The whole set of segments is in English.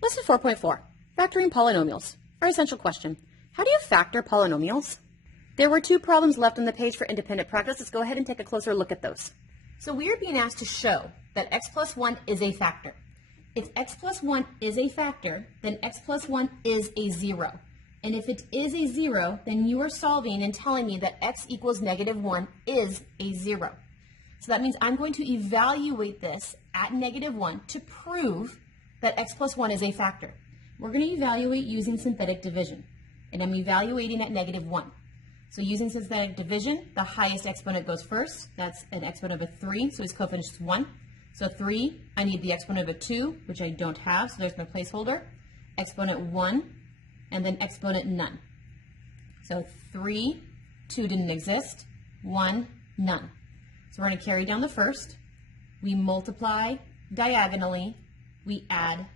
Lesson 4.4, Factoring Polynomials. Our essential question, how do you factor polynomials? There were two problems left on the page for independent practice. Let's go ahead and take a closer look at those. So we are being asked to show that x plus 1 is a factor. If x plus 1 is a factor, then x plus 1 is a 0. And if it is a 0, then you are solving and telling me that x equals -1 is a 0. So that means I'm going to evaluate this at -1 to prove that x plus 1 is a factor. We're going to evaluate using synthetic division, and I'm evaluating at -1. So using synthetic division, the highest exponent goes first. That's an exponent of a 3, so its coefficient is 1. So 3, I need the exponent of a 2, which I don't have, so there's my placeholder. Exponent 1, and then exponent none. So 3, 2 didn't exist, 1, none. So we're going to carry down the first. We multiply diagonally. We add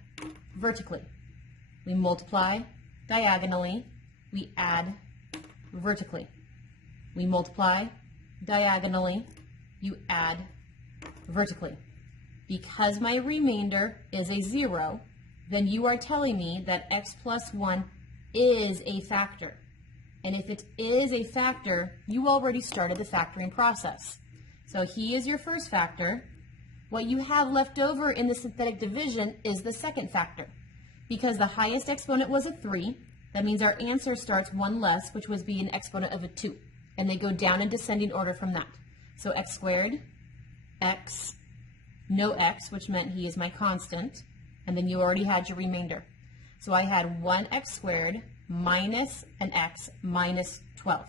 vertically. We multiply diagonally. We add vertically. We multiply diagonally. You add vertically. Because my remainder is a 0, then you are telling me that x plus 1 is a factor. And if it is a factor, you already started the factoring process. So he is your first factor. What you have left over in the synthetic division is the second factor. Because the highest exponent was a 3, that means our answer starts 1 less, which would be an exponent of a 2. And they go down in descending order from that. So x squared, x, no x, which meant he is my constant. And then you already had your remainder. So I had 1x squared minus an x minus 12.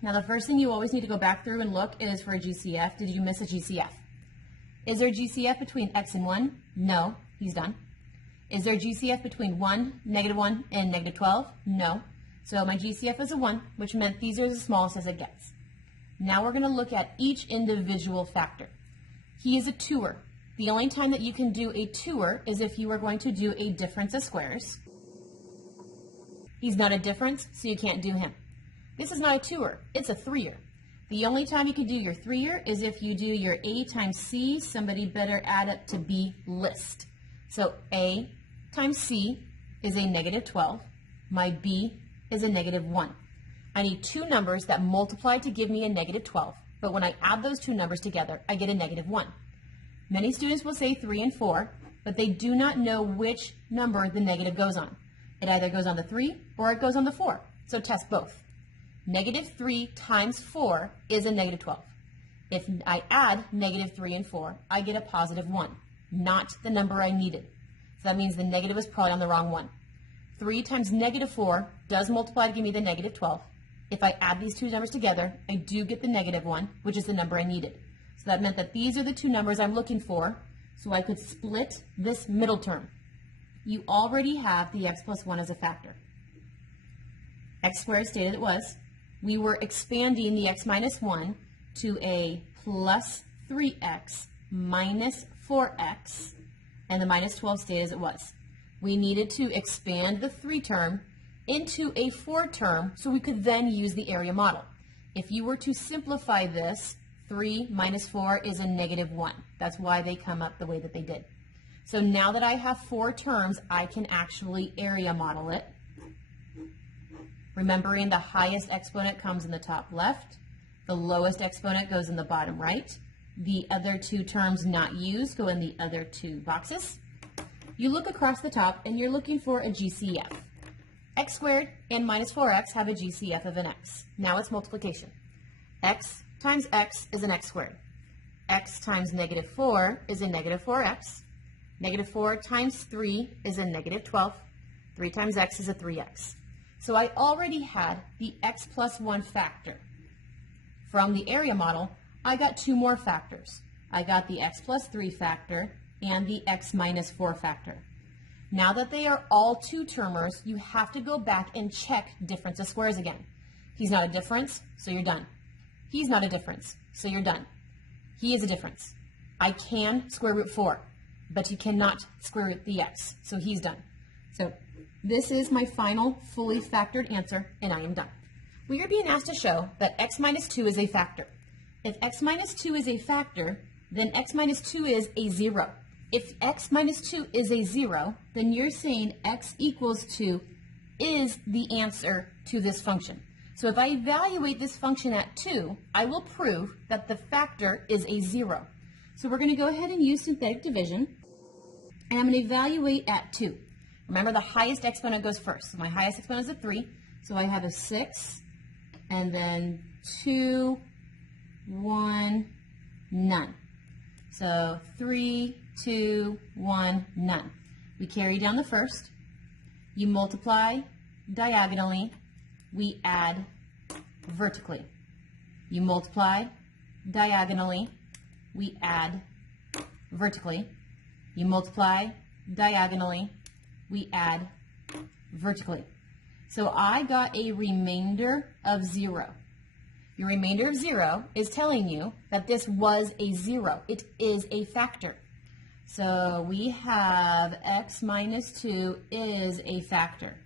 Now the first thing you always need to go back through and look is for a GCF. Did you miss a GCF? Is there a GCF between x and 1? No, he's done. Is there a GCF between 1, -1, and -12? No. So my GCF is a 1, which meant these are the smallest as it gets. Now we're going to look at each individual factor. He is a 2er. The only time that you can do a 2er is if you are going to do a difference of squares. He's not a difference, so you can't do him. This is not a 2er, it's a 3er. The only time you can do your 3er is if you do your A times C, somebody better add up to B list. So A times C is a -12, my B is a -1. I need two numbers that multiply to give me a -12, but when I add those two numbers together, I get a -1. Many students will say 3 and 4, but they do not know which number the negative goes on. It either goes on the 3 or it goes on the 4, so test both. -3 times 4 is a -12. If I add -3 and 4, I get a +1, not the number I needed. So that means the negative is probably on the wrong one. 3 times -4 does multiply to give me the -12. If I add these two numbers together, I do get the -1, which is the number I needed. So that meant that these are the two numbers I'm looking for, so I could split this middle term. You already have the x plus 1 as a factor. X squared stated it was. We were expanding the x minus 1 to a plus 3x minus 4x, and the minus 12 stayed as it was. We needed to expand the 3 term into a 4 term so we could then use the area model. If you were to simplify this, 3 minus 4 is a -1. That's why they come up the way that they did. So now that I have 4 terms, I can actually area model it. Remembering the highest exponent comes in the top left, the lowest exponent goes in the bottom right, the other 2 terms not used go in the other 2 boxes. You look across the top and you're looking for a GCF. X squared and minus 4x have a GCF of an x. Now it's multiplication. X times x is an x squared. X times -4 is a -4x. -4 times 3 is a -12. 3 times x is a 3x. So I already had the x plus 1 factor. From the area model, I got 2 more factors. I got the x plus 3 factor and the x minus 4 factor. Now that they are all 2-termers, you have to go back and check difference of squares again. He's not a difference, so you're done. He's not a difference, so you're done. He is a difference. I can square root 4, but you cannot square root the x, so he's done. So this is my final fully factored answer, and I am done. We are being asked to show that x minus 2 is a factor. If x minus 2 is a factor, then x minus 2 is a 0. if x minus 2 is a 0, then you're saying x equals 2 is the answer to this function. So if I evaluate this function at 2, I will prove that the factor is a 0. So we're going to go ahead and use synthetic division, and I'm going to evaluate at 2. Remember, the highest exponent goes first. So my highest exponent is a 3, so I have a 6, and then 2, 1, none. So 3, 2, 1, none. We carry down the first. You multiply diagonally. We add vertically. You multiply diagonally. We add vertically. You multiply diagonally. We add vertically. So I got a remainder of 0. Your remainder of 0 is telling you that this was a 0. It is a factor. So we have x minus 2 is a factor.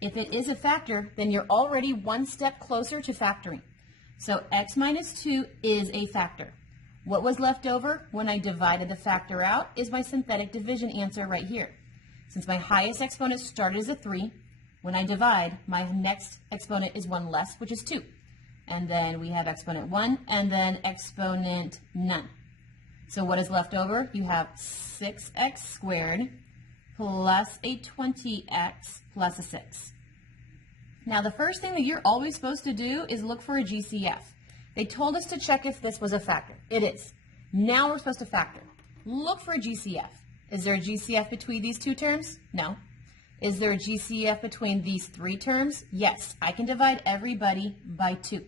If it is a factor, then you're already one step closer to factoring. So x minus 2 is a factor. What was left over when I divided the factor out is my synthetic division answer right here. Since my highest exponent started as a 3, when I divide, my next exponent is 1 less, which is 2. And then we have exponent 1, and then exponent none. So what is left over? You have 6x squared plus a 20x plus a 6. Now the first thing that you're always supposed to do is look for a GCF. They told us to check if this was a factor. It is. Now we're supposed to factor. Look for a GCF. Is there a GCF between these two terms? No. Is there a GCF between these three terms? Yes. I can divide everybody by 2.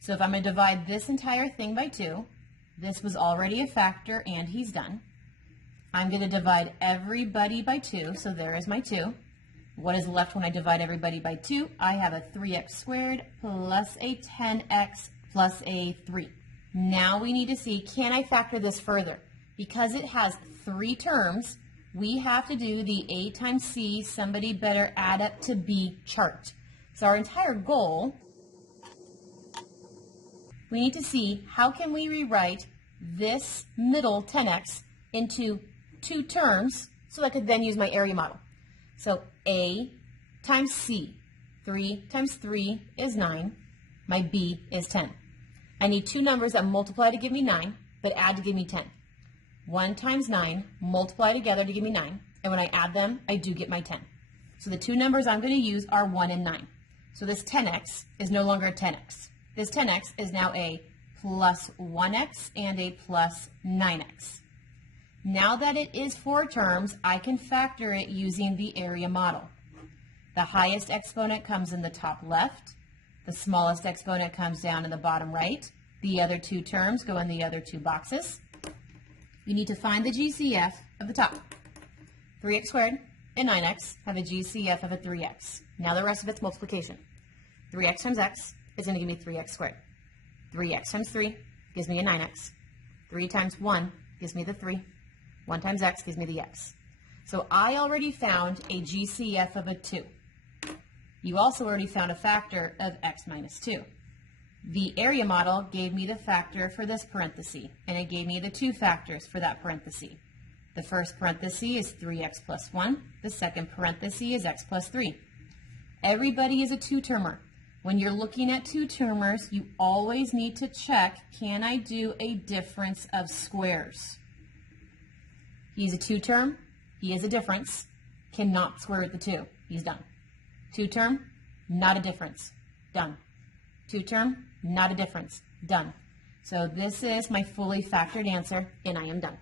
So if I'm going to divide this entire thing by 2, this was already a factor and he's done. I'm going to divide everybody by 2, so there is my 2. What is left when I divide everybody by 2? I have a 3x squared plus a 10x plus a 3. Now we need to see, can I factor this further? Because it has 3 terms, we have to do the A times C, somebody better add up to B chart. So our entire goal, we need to see how can we rewrite this middle 10x into 2 terms so I could then use my area model. So A times C, 3 times 3 is 9. My B is 10. I need 2 numbers that multiply to give me 9, but add to give me 10. 1 times 9 multiply together to give me 9, and when I add them, I do get my 10. So the 2 numbers I'm going to use are 1 and 9. So this 10x is no longer a 10x. This 10x is now a plus 1x and a plus 9x. Now that it is 4 terms, I can factor it using the area model. The highest exponent comes in the top left. The smallest exponent comes down in the bottom right. The other 2 terms go in the other 2 boxes. You need to find the GCF of the top. 3x squared and 9x have a GCF of a 3x. Now the rest of it's multiplication. 3x times x is going to give me 3x squared. 3x times 3 gives me a 9x. 3 times 1 gives me the 3. 1 times x gives me the x. So I already found a GCF of a 2. You also already found a factor of x minus 2. The area model gave me the factor for this parenthesis, and it gave me the 2 factors for that parenthesis. The first parenthesis is 3x plus 1. The second parenthesis is x plus 3. Everybody is a 2-termer. When you're looking at 2-termers, you always need to check, can I do a difference of squares? He's a 2-term. He is a difference. Cannot square root the 2. He's done. 2-term, not a difference. Done. 2-term, not a difference. Done. So this is my fully factored answer, and I am done.